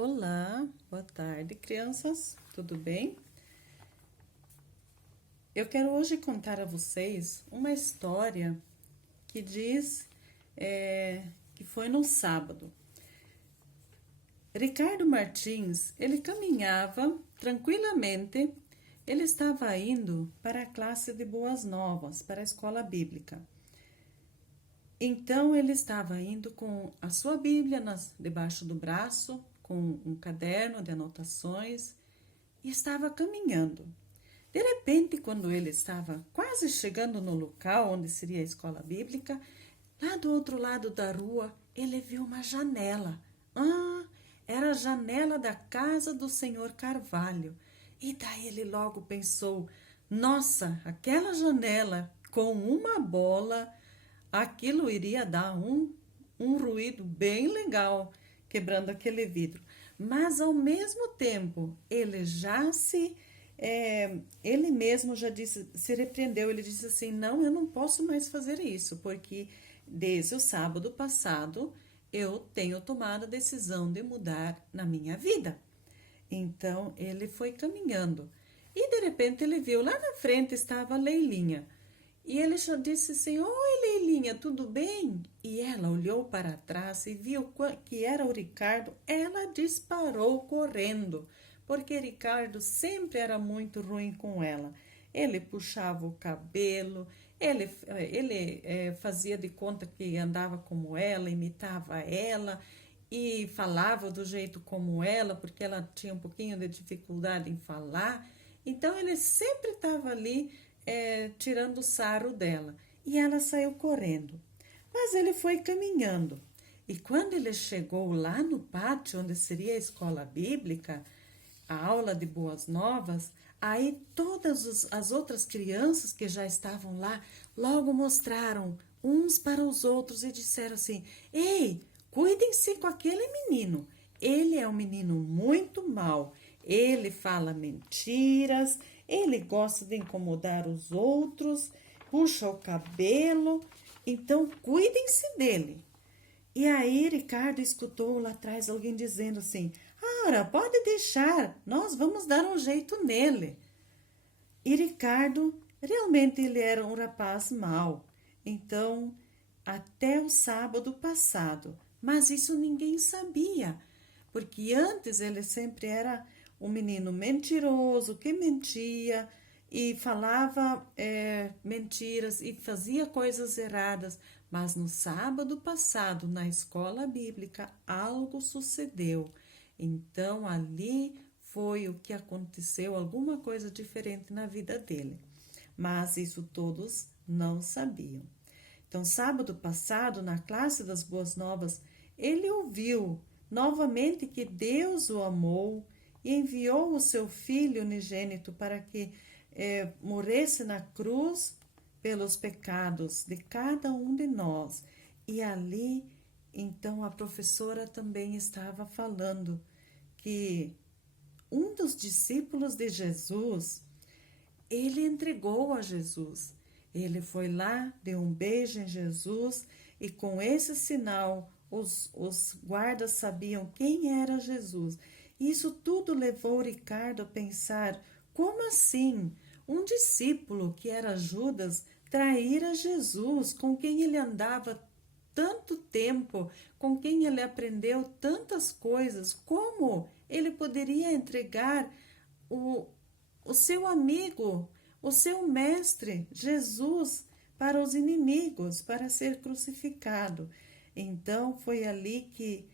Olá, boa tarde, crianças, tudo bem? Eu quero hoje contar a vocês uma história que diz que foi no sábado. Ricardo Martins, ele caminhava tranquilamente, ele estava indo para a classe de Boas Novas, para a escola bíblica. Então ele estava indo com a sua Bíblia debaixo do braço, com um caderno de anotações e estava caminhando. De repente, quando ele estava quase chegando no local onde seria a escola bíblica, lá do outro lado da rua, ele viu uma janela. Era a janela da casa do senhor Carvalho. E daí ele logo pensou: nossa, aquela janela com uma bola, aquilo iria dar um ruído bem legal, quebrando aquele vidro. Mas ao mesmo tempo, ele mesmo já disse, se repreendeu, ele disse assim: não, eu não posso mais fazer isso, porque desde o sábado passado eu tenho tomado a decisão de mudar na minha vida. Então ele foi caminhando e de repente ele viu lá na frente estava a Leilinha. E ele já disse assim: oi, Leilinha, tudo bem? E ela olhou para trás e viu que era o Ricardo. Ela disparou correndo, porque Ricardo sempre era muito ruim com ela. Ele puxava o cabelo, ele fazia de conta que andava como ela, imitava ela e falava do jeito como ela, porque ela tinha um pouquinho de dificuldade em falar. Então ele sempre estava ali tirando o sarro dela. E ela saiu correndo. Mas ele foi caminhando. E quando ele chegou lá no pátio, onde seria a escola bíblica, a aula de Boas Novas, aí todas as outras crianças que já estavam lá logo mostraram uns para os outros e disseram assim: ei, cuidem-se com aquele menino. Ele é um menino muito mau. Ele fala mentiras, ele gosta de incomodar os outros, puxa o cabelo. Então, cuidem-se dele. E aí, Ricardo escutou lá atrás alguém dizendo assim: ora, pode deixar, nós vamos dar um jeito nele. E Ricardo, realmente ele era um rapaz mau. Então, até o sábado passado. Mas isso ninguém sabia, porque antes ele sempre era um menino mentiroso, que mentia e falava mentiras e fazia coisas erradas. Mas no sábado passado, na escola bíblica, algo sucedeu. Então ali foi o que aconteceu, alguma coisa diferente na vida dele. Mas isso todos não sabiam. Então, sábado passado, na classe das Boas Novas, ele ouviu novamente que Deus o amou e enviou o seu Filho unigênito para que morresse na cruz pelos pecados de cada um de nós. E ali, então, a professora também estava falando que um dos discípulos de Jesus, ele entregou a Jesus. Ele foi lá, deu um beijo em Jesus e com esse sinal os guardas sabiam quem era Jesus. Isso tudo levou Ricardo a pensar: como assim um discípulo que era Judas trair a Jesus, com quem ele andava tanto tempo, com quem ele aprendeu tantas coisas? Como ele poderia entregar o seu amigo, o seu mestre, Jesus, para os inimigos, para ser crucificado? Então foi ali que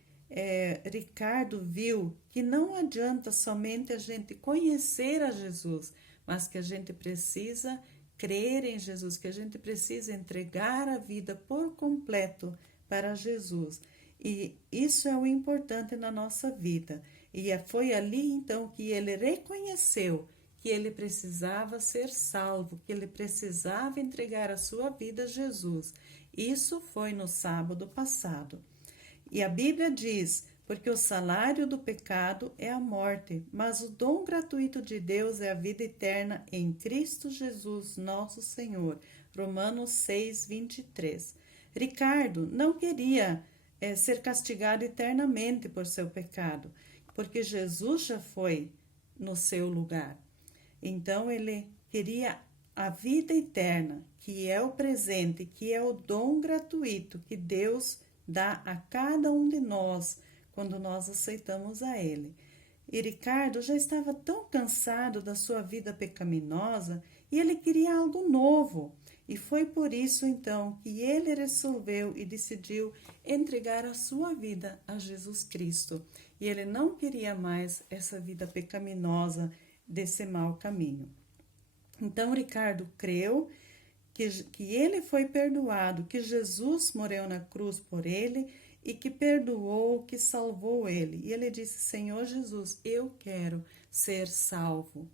Ricardo viu que não adianta somente a gente conhecer a Jesus, mas que a gente precisa crer em Jesus, que a gente precisa entregar a vida por completo para Jesus. E isso é o importante na nossa vida. E foi ali então que ele reconheceu que ele precisava ser salvo, que ele precisava entregar a sua vida a Jesus. Isso foi no sábado passado. E a Bíblia diz: porque o salário do pecado é a morte, mas o dom gratuito de Deus é a vida eterna em Cristo Jesus, nosso Senhor. Romanos 6, 23. Ricardo não queria ser castigado eternamente por seu pecado. porque Jesus já foi no seu lugar. Então ele queria a vida eterna, que é o presente, que é o dom gratuito que Deus dá a cada um de nós quando nós aceitamos a Ele. E Ricardo já estava tão cansado da sua vida pecaminosa e ele queria algo novo. E foi por isso então que ele resolveu e decidiu entregar a sua vida a Jesus Cristo. E ele não queria mais essa vida pecaminosa desse mau caminho. Então Ricardo creu que ele foi perdoado, que Jesus morreu na cruz por ele e que perdoou, que salvou ele. E ele disse: Senhor Jesus, eu quero ser salvo.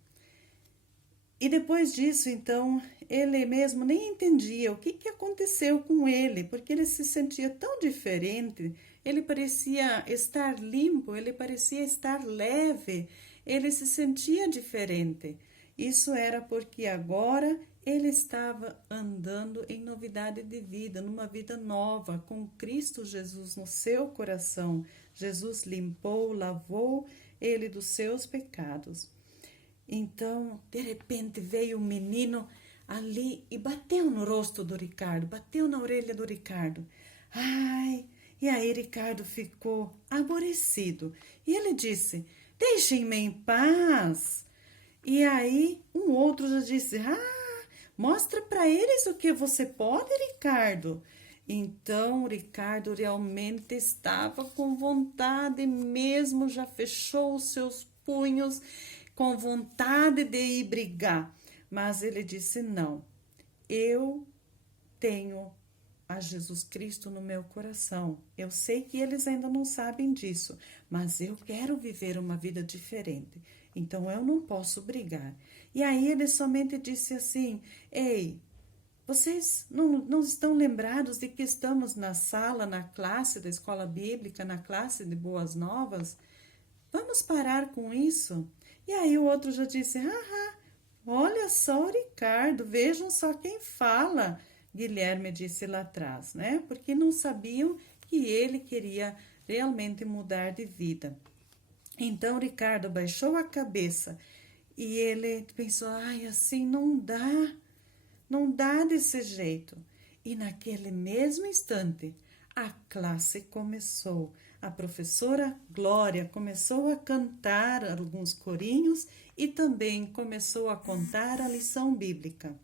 E depois disso, então, ele mesmo nem entendia o que aconteceu com ele, porque ele se sentia tão diferente, ele parecia estar limpo, ele parecia estar leve, ele se sentia diferente. Isso era porque agora ele estava andando em novidade de vida, numa vida nova, com Cristo Jesus no seu coração. Jesus limpou, lavou ele dos seus pecados. Então, de repente, veio um menino ali e bateu no rosto do Ricardo, bateu na orelha do Ricardo. Ai, e aí Ricardo ficou aborrecido. E ele disse: deixem-me em paz. E aí um outro já disse: mostra para eles o que você pode, Ricardo. Então, Ricardo realmente estava com vontade mesmo, já fechou os seus punhos, com vontade de ir brigar. Mas ele disse: não, eu tenho a Jesus Cristo no meu coração. Eu sei que eles ainda não sabem disso, mas eu quero viver uma vida diferente. Então eu não posso brigar. E aí ele somente disse assim: ei, vocês não estão lembrados de que estamos na sala, na classe da escola bíblica, na classe de Boas Novas? Vamos parar com isso? E aí o outro já disse: olha só o Ricardo, vejam só quem fala. Guilherme disse lá atrás, né? Porque não sabiam que ele queria realmente mudar de vida. Então Ricardo baixou a cabeça e ele pensou: ai, assim não dá desse jeito. E naquele mesmo instante, a classe começou. A professora Glória começou a cantar alguns corinhos e também começou a contar a lição bíblica.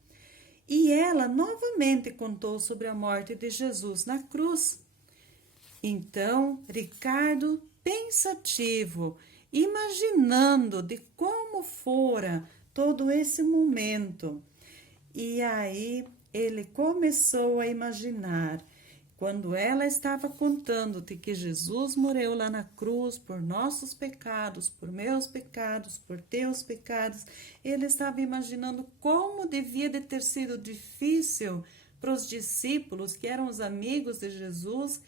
E ela novamente contou sobre a morte de Jesus na cruz. Então, Ricardo, pensativo, imaginando de como fora todo esse momento. E aí ele começou a imaginar, quando ela estava contando de que Jesus morreu lá na cruz por nossos pecados, por meus pecados, por teus pecados, ele estava imaginando como devia de ter sido difícil para os discípulos, que eram os amigos de Jesus,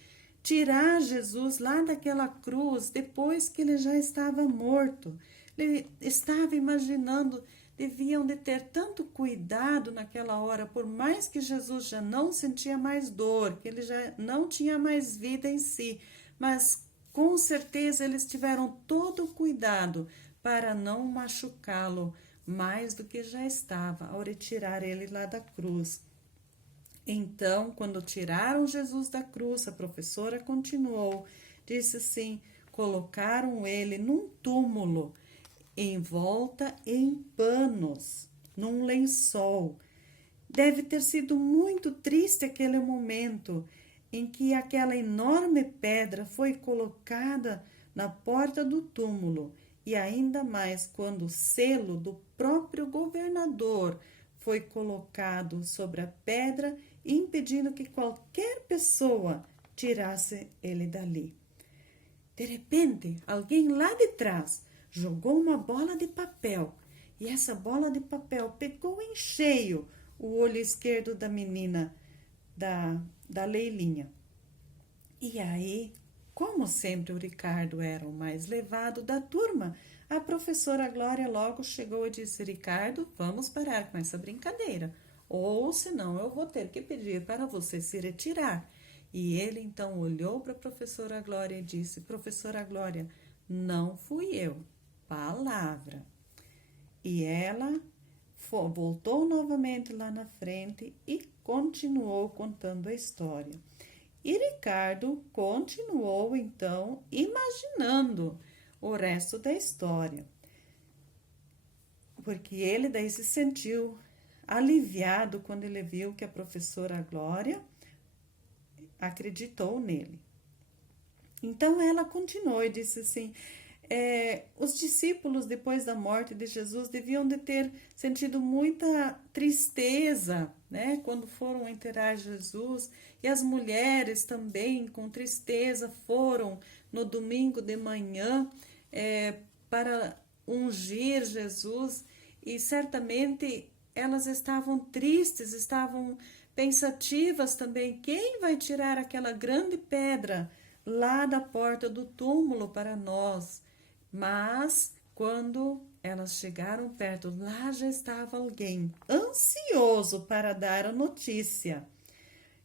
tirar Jesus lá daquela cruz depois que ele já estava morto. Ele estava imaginando, deviam de ter tanto cuidado naquela hora, por mais que Jesus já não sentia mais dor, que ele já não tinha mais vida em si, mas com certeza eles tiveram todo o cuidado para não machucá-lo mais do que já estava ao retirar ele lá da cruz. Então, quando tiraram Jesus da cruz, a professora continuou, disse assim: colocaram ele num túmulo, envolta em panos, num lençol. Deve ter sido muito triste aquele momento em que aquela enorme pedra foi colocada na porta do túmulo, e ainda mais quando o selo do próprio governador foi colocado sobre a pedra, impedindo que qualquer pessoa tirasse ele dali. De repente, alguém lá de trás jogou uma bola de papel, e essa bola de papel pegou em cheio o olho esquerdo da menina, da Leilinha. E aí, como sempre o Ricardo era o mais levado da turma, a professora Glória logo chegou e disse: Ricardo, vamos parar com essa brincadeira, ou senão eu vou ter que pedir para você se retirar. E ele então olhou para a professora Glória e disse: professora Glória, não fui eu, palavra. E ela voltou novamente lá na frente e continuou contando a história. E Ricardo continuou então imaginando o resto da história, porque ele daí se sentiu aliviado quando ele viu que a professora Glória acreditou nele. Então ela continuou e disse assim: os discípulos, depois da morte de Jesus, deviam de ter sentido muita tristeza, né, quando foram enterrar Jesus, e as mulheres também, com tristeza, foram no domingo de manhã para ungir Jesus, e certamente elas estavam tristes, estavam pensativas também. Quem vai tirar aquela grande pedra lá da porta do túmulo para nós? Mas quando elas chegaram perto, lá já estava alguém ansioso para dar a notícia.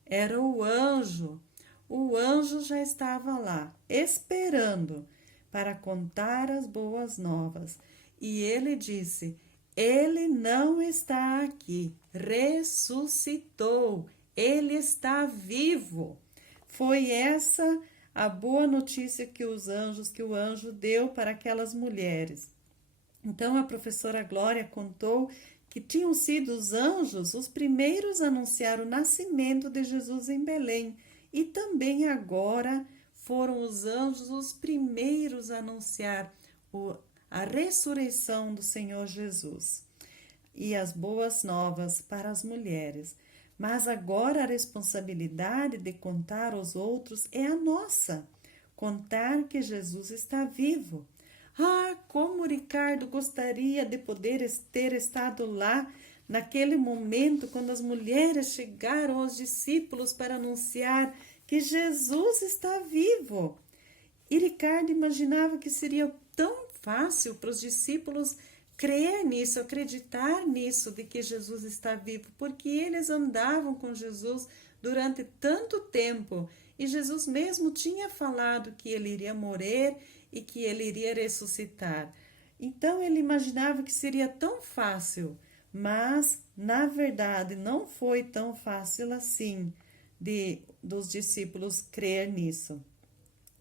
Era o anjo. O anjo já estava lá, esperando para contar as boas novas. E ele disse: ele não está aqui, ressuscitou, ele está vivo. Foi essa a boa notícia que o anjo deu para aquelas mulheres. Então a professora Glória contou que tinham sido os anjos os primeiros a anunciar o nascimento de Jesus em Belém, e também agora foram os anjos os primeiros a anunciar a ressurreição do Senhor Jesus e as boas novas para as mulheres. Mas agora a responsabilidade de contar aos outros é a nossa. Contar que Jesus está vivo. Ah, como Ricardo gostaria de poder ter estado lá naquele momento quando as mulheres chegaram aos discípulos para anunciar que Jesus está vivo. E Ricardo imaginava que seria tão fácil para os discípulos crer nisso, acreditar nisso, de que Jesus está vivo, porque eles andavam com Jesus durante tanto tempo e Jesus mesmo tinha falado que ele iria morrer e que ele iria ressuscitar. Então ele imaginava que seria tão fácil, mas na verdade não foi tão fácil assim dos discípulos crer nisso.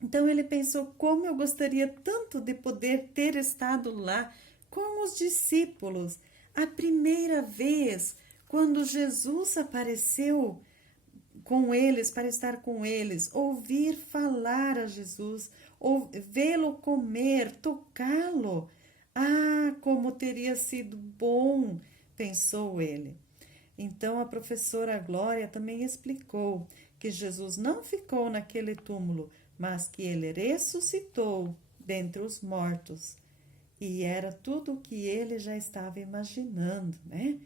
Então ele pensou: como eu gostaria tanto de poder ter estado lá com os discípulos, a primeira vez, quando Jesus apareceu com eles, para estar com eles, ouvir falar a Jesus, vê-lo comer, tocá-lo. Ah, como teria sido bom, pensou ele. Então a professora Glória também explicou que Jesus não ficou naquele túmulo, mas que ele ressuscitou dentre os mortos. E era tudo o que ele já estava imaginando, né?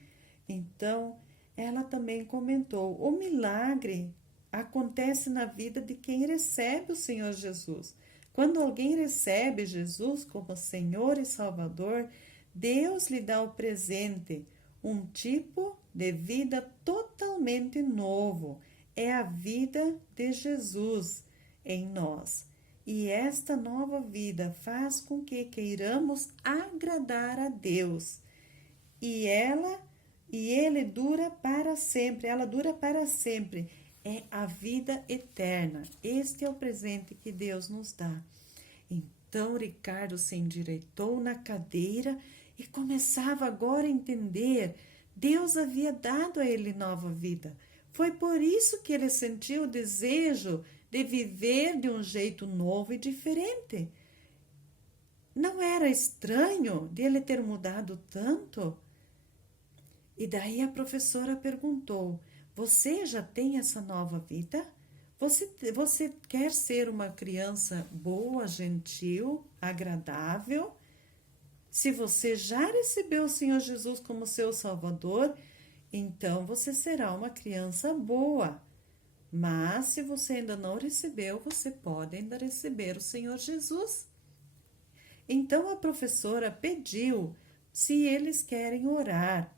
Então, ela também comentou: o milagre acontece na vida de quem recebe o Senhor Jesus. Quando alguém recebe Jesus como Senhor e Salvador, Deus lhe dá o presente, um tipo de vida totalmente novo. É a vida de Jesus em nós. E esta nova vida faz com que queiramos agradar a Deus. E ele dura para sempre, ela dura para sempre. É a vida eterna. Este é o presente que Deus nos dá. Então Ricardo se endireitou na cadeira e começava agora a entender. Deus havia dado a ele nova vida. Foi por isso que ele sentiu o desejo de viver de um jeito novo e diferente. Não era estranho de ele ter mudado tanto? E daí a professora perguntou: você já tem essa nova vida? Você quer ser uma criança boa, gentil, agradável? Se você já recebeu o Senhor Jesus como seu Salvador, então você será uma criança boa. Mas se você ainda não recebeu, você pode ainda receber o Senhor Jesus. Então a professora pediu se eles querem orar.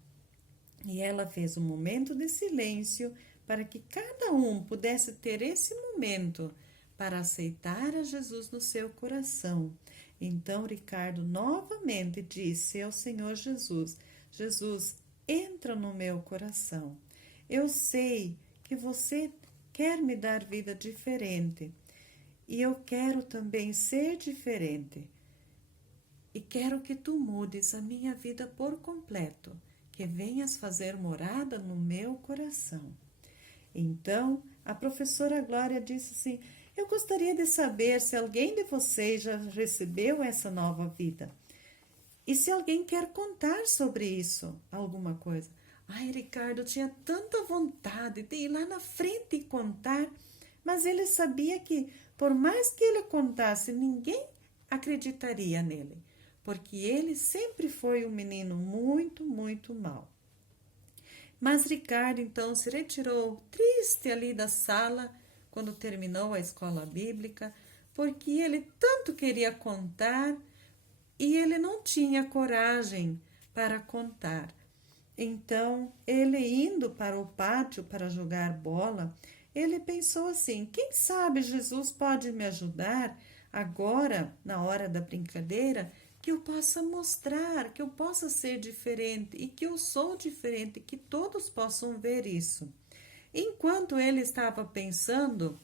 E ela fez um momento de silêncio para que cada um pudesse ter esse momento para aceitar a Jesus no seu coração. Então Ricardo novamente disse ao Senhor Jesus: Jesus, entra no meu coração. Eu sei que você quer me dar vida diferente e eu quero também ser diferente. E quero que tu mudes a minha vida por completo, que venhas fazer morada no meu coração. Então, a professora Glória disse assim: eu gostaria de saber se alguém de vocês já recebeu essa nova vida. E se alguém quer contar sobre isso, alguma coisa. Ai, Ricardo tinha tanta vontade de ir lá na frente e contar, mas ele sabia que, por mais que ele contasse, ninguém acreditaria nele, porque ele sempre foi um menino muito, muito mau. Mas Ricardo então se retirou triste ali da sala quando terminou a escola bíblica, porque ele tanto queria contar e ele não tinha coragem para contar. Então, ele indo para o pátio para jogar bola, ele pensou assim: quem sabe Jesus pode me ajudar agora, na hora da brincadeira, que eu possa mostrar, que eu possa ser diferente e que eu sou diferente, que todos possam ver isso. Enquanto ele estava pensando,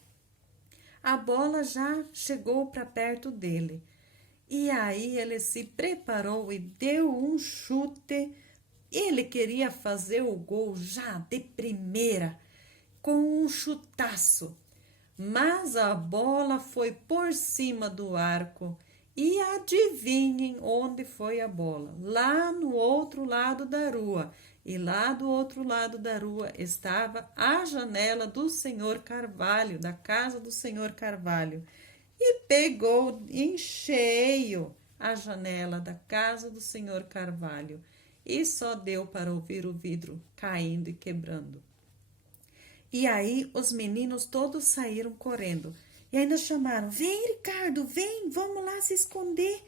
a bola já chegou para perto dele. E aí ele se preparou e deu um chute. Ele queria fazer o gol já de primeira, com um chutaço. Mas a bola foi por cima do arco. E adivinhem onde foi a bola? Lá no outro lado da rua. E lá do outro lado da rua estava a janela do senhor Carvalho, da casa do senhor Carvalho. E pegou em cheio a janela da casa do senhor Carvalho. E só deu para ouvir o vidro caindo e quebrando. E aí os meninos todos saíram correndo. E ainda chamaram: vem, Ricardo, vem, vamos lá se esconder,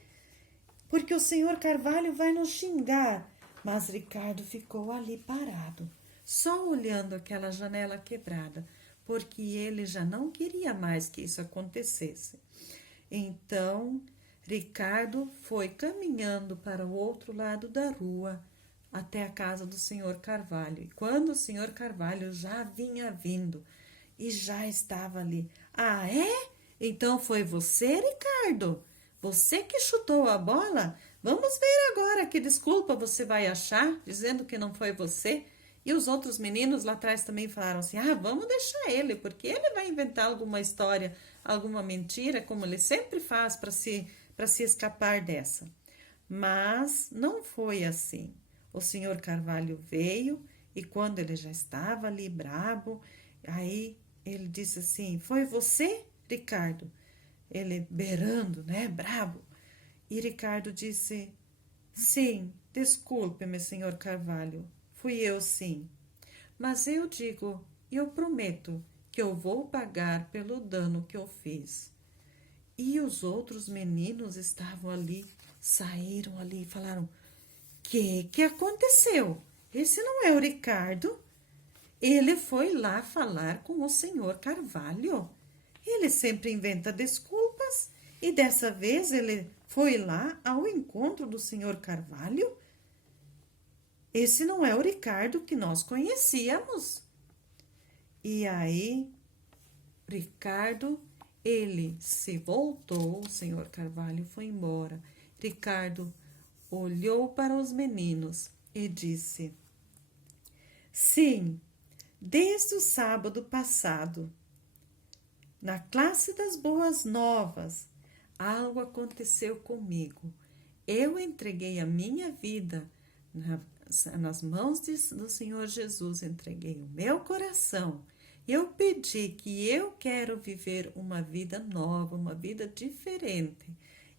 porque o senhor Carvalho vai nos xingar. Mas Ricardo ficou ali parado, só olhando aquela janela quebrada, porque ele já não queria mais que isso acontecesse. Então, Ricardo foi caminhando para o outro lado da rua, até a casa do senhor Carvalho. E quando o senhor Carvalho já vinha vindo e já estava ali: ah, é? Então foi você, Ricardo? Você que chutou a bola? Vamos ver agora que desculpa você vai achar, dizendo que não foi você. E os outros meninos lá atrás também falaram assim: ah, vamos deixar ele, porque ele vai inventar alguma história, alguma mentira, como ele sempre faz para se escapar dessa. Mas não foi assim. O senhor Carvalho veio e quando ele já estava ali brabo, aí ele disse assim: foi você, Ricardo? Ele berrando, né, brabo. E Ricardo disse: sim, desculpe-me, senhor Carvalho, fui eu sim. Mas eu digo, eu prometo que eu vou pagar pelo dano que eu fiz. E os outros meninos estavam ali, saíram ali e falaram: que aconteceu? Esse não é o Ricardo? Ele foi lá falar com o senhor Carvalho. Ele sempre inventa desculpas e dessa vez ele foi lá ao encontro do senhor Carvalho. Esse não é o Ricardo que nós conhecíamos. E aí, Ricardo, ele se voltou, o senhor Carvalho foi embora. Ricardo olhou para os meninos e disse: sim, desde o sábado passado, na classe das boas novas, algo aconteceu comigo. Eu entreguei a minha vida nas mãos do Senhor Jesus, entreguei o meu coração. Eu pedi que eu quero viver uma vida nova, uma vida diferente.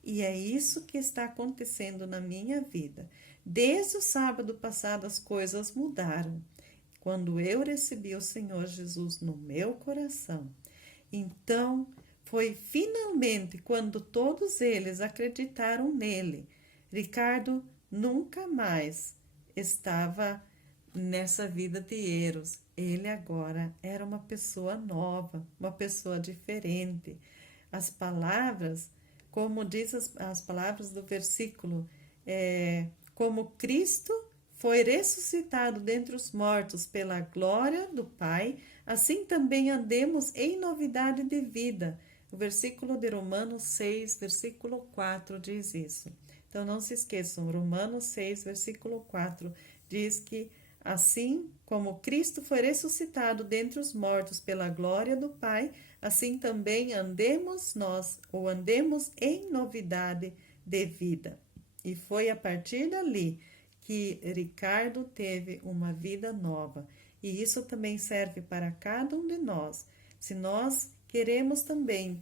E é isso que está acontecendo na minha vida. Desde o sábado passado as coisas mudaram. Quando eu recebi o Senhor Jesus no meu coração. Então, foi finalmente quando todos eles acreditaram nele. Ricardo nunca mais estava nessa vida de Eros. Ele agora era uma pessoa nova, uma pessoa diferente. as palavras, como diz as palavras do versículo, como Cristo foi ressuscitado dentre os mortos pela glória do Pai, assim também andemos em novidade de vida. O versículo de Romanos 6, versículo 4 diz isso. Então não se esqueçam, Romanos 6, versículo 4 diz que assim como Cristo foi ressuscitado dentre os mortos pela glória do Pai, assim também andemos nós, ou andemos em novidade de vida. E foi a partir dali que Ricardo teve uma vida nova. E isso também serve para cada um de nós. Se nós queremos também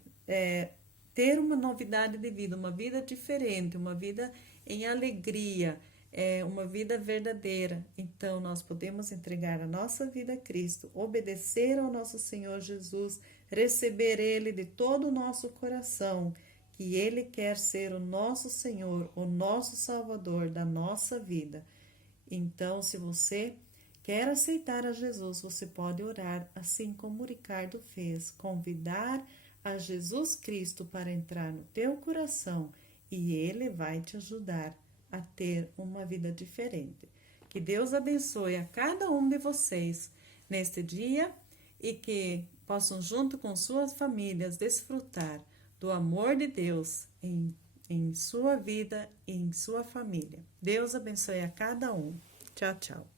ter uma novidade de vida, uma vida diferente, uma vida em alegria, uma vida verdadeira, então nós podemos entregar a nossa vida a Cristo, obedecer ao nosso Senhor Jesus, receber Ele de todo o nosso coração, que Ele quer ser o nosso Senhor, o nosso Salvador da nossa vida. Então, se você quer aceitar a Jesus, você pode orar assim como o Ricardo fez, convidar a Jesus Cristo para entrar no teu coração e Ele vai te ajudar a ter uma vida diferente. Que Deus abençoe a cada um de vocês neste dia e que possam, junto com suas famílias, desfrutar do amor de Deus em sua vida e em sua família. Deus abençoe a cada um. Tchau, tchau.